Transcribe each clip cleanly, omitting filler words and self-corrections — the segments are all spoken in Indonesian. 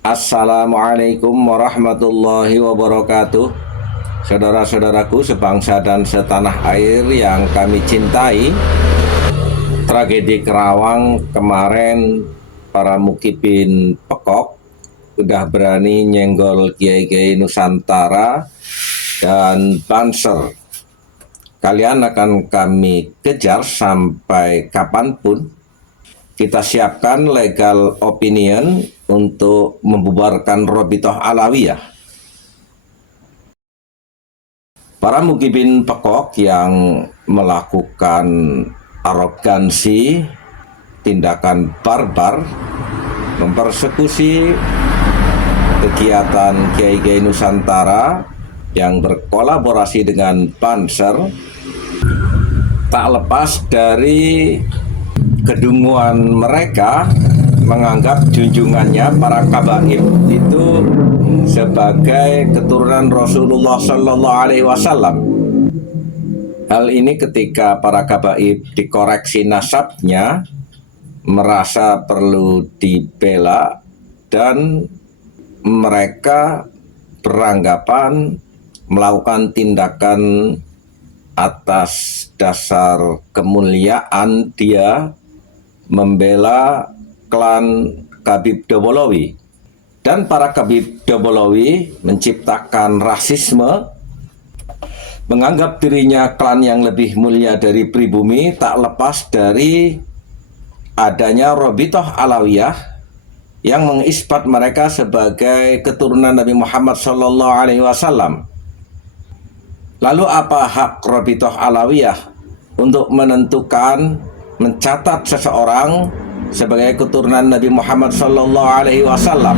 Assalamualaikum warahmatullahi wabarakatuh. Saudara-saudaraku sebangsa dan setanah air yang kami cintai, tragedi Kerawang kemarin, para mukibin pekok udah berani nyenggol kiai-kiai Nusantara dan Banser. Kalian akan kami kejar sampai kapanpun. Kita siapkan legal opinion untuk membubarkan Robitoh Alawiyah. Para mukibin pekok yang melakukan arogansi, tindakan barbar, mempersekusi kegiatan kiai-kiai Nusantara yang berkolaborasi dengan Banser, tak lepas dari kedunguan mereka menganggap junjungannya para kabaib itu sebagai keturunan Rasulullah Shallallahu Alaihi Wasallam. Hal ini ketika para kabaib dikoreksi nasabnya, merasa perlu dibela dan mereka beranggapan melakukan tindakan atas dasar kemuliaan dia membela klan Kabib Dobolowi. Dan para Kabib Dobolowi menciptakan rasisme, menganggap dirinya klan yang lebih mulia dari pribumi, tak lepas dari adanya Robitoh Alawiyah yang mengisbat mereka sebagai keturunan Nabi Muhammad SAW. Lalu apa hak Robitoh Alawiyah untuk menentukan, mencatat seseorang sebagai keturunan Nabi Muhammad SAW?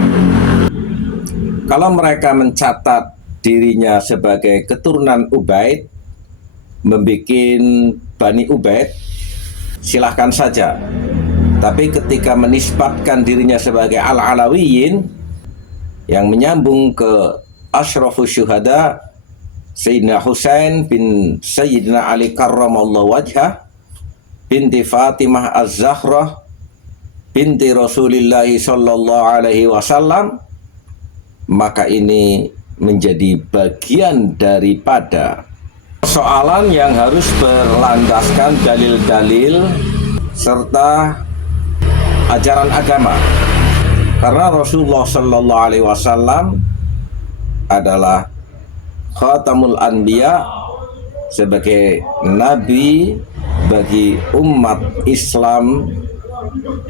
Kalau mereka mencatat dirinya sebagai keturunan Ubaid, membuat Bani Ubaid, silahkan saja. Tapi ketika menisbatkan dirinya sebagai Al-Alawiyin yang menyambung ke Ashrafus Syuhada Sayyidina Husain bin Sayyidina Ali karramallahu wajhah binti Fatimah Az-Zahrah binti Rasulullah sallallahu alaihi wasallam, maka ini menjadi bagian daripada persoalan yang harus berlandaskan dalil-dalil serta ajaran agama. Karena Rasulullah sallallahu alaihi wasallam adalah Khatamul Anbiya, sebagai nabi bagi umat Islam,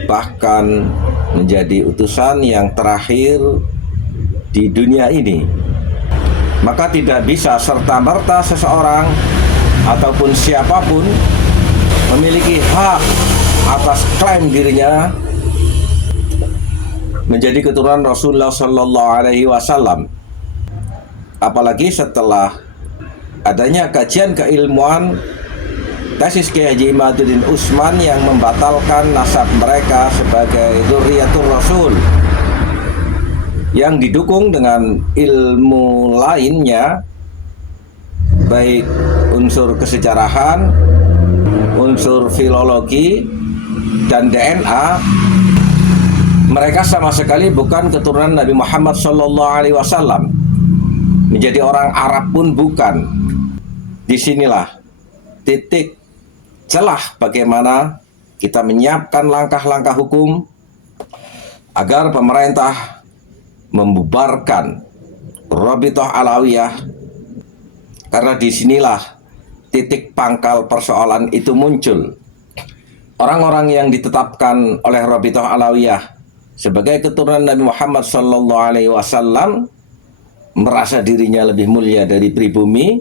bahkan menjadi utusan yang terakhir di dunia ini. Maka tidak bisa serta-merta seseorang ataupun siapapun memiliki hak atas klaim dirinya menjadi keturunan Rasulullah Sallallahu Alaihi Wasallam. Apalagi setelah adanya kajian keilmuan tesis Kiai Haji Imaduddin Utsman yang membatalkan nasab mereka sebagai Dzurriyyatur Rasul, yang didukung dengan ilmu lainnya, baik unsur kesejarahan, unsur filologi, dan DNA. Mereka sama sekali bukan keturunan Nabi Muhammad SAW. Menjadi orang Arab pun bukan. Disinilah titik celah bagaimana kita menyiapkan langkah-langkah hukum agar pemerintah membubarkan Robitoh Alawiyah, karena disinilah titik pangkal persoalan itu muncul. Orang-orang yang ditetapkan oleh Robitoh Alawiyah sebagai keturunan Nabi Muhammad SAW merasa dirinya lebih mulia dari pribumi,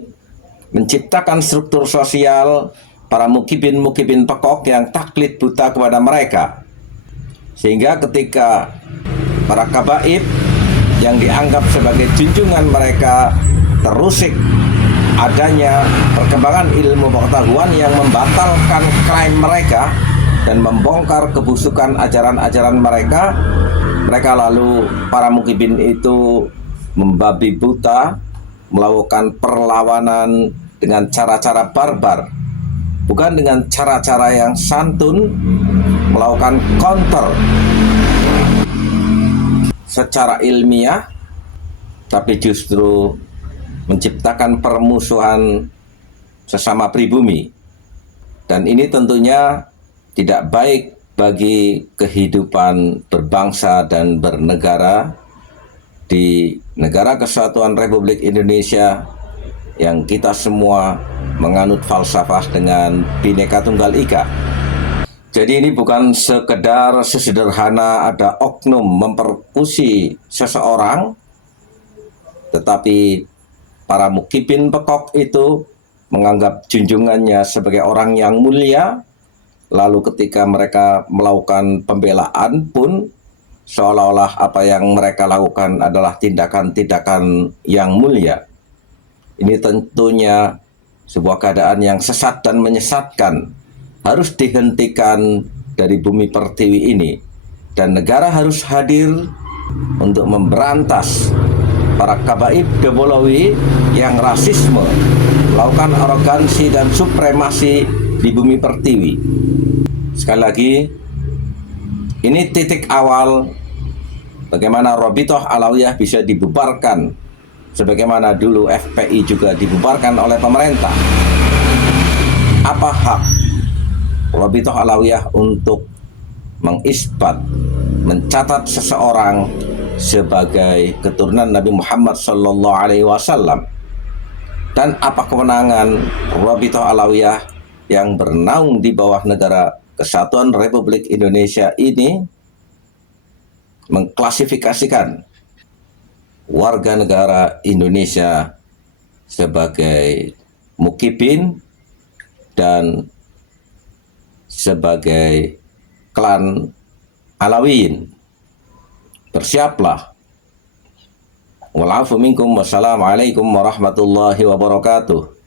menciptakan struktur sosial para mukibin pekok yang taklid buta kepada mereka, sehingga ketika para kabaib yang dianggap sebagai junjungan mereka terusik adanya perkembangan ilmu pengetahuan yang membatalkan klaim mereka dan membongkar kebusukan ajaran-ajaran mereka, mereka lalu para mukibin itu membabi buta, melakukan perlawanan dengan cara-cara barbar, bukan dengan cara-cara yang santun, melakukan counter secara ilmiah, tapi justru menciptakan permusuhan sesama pribumi. Dan ini tentunya tidak baik bagi kehidupan berbangsa dan bernegara di Negara Kesatuan Republik Indonesia yang kita semua menganut falsafah dengan Bhinneka Tunggal Ika. Jadi ini bukan sekedar sesederhana ada oknum mempersekusi seseorang, tetapi para mukibin pekok itu menganggap junjungannya sebagai orang yang mulia, lalu ketika mereka melakukan pembelaan pun seolah-olah apa yang mereka lakukan adalah tindakan-tindakan yang mulia. Ini tentunya sebuah keadaan yang sesat dan menyesatkan, harus dihentikan dari bumi pertiwi ini, dan negara harus hadir untuk memberantas para kabaib gebolawi yang rasisme, melakukan arogansi dan supremasi di bumi pertiwi. Sekali lagi, ini titik awal bagaimana Rabithah Alawiyah bisa dibubarkan, sebagaimana dulu FPI juga dibubarkan oleh pemerintah. Apa hak Rabithah Alawiyah untuk mengisbat, mencatat seseorang sebagai keturunan Nabi Muhammad SAW? Dan apa kewenangan Rabithah Alawiyah yang bernaung di bawah Negara Kesatuan Republik Indonesia ini mengklasifikasikan warga negara Indonesia sebagai mukibin dan sebagai klan Alawiyin? Bersiaplah. Wal afu minkum, wassalamualaikum warahmatullahi wabarakatuh.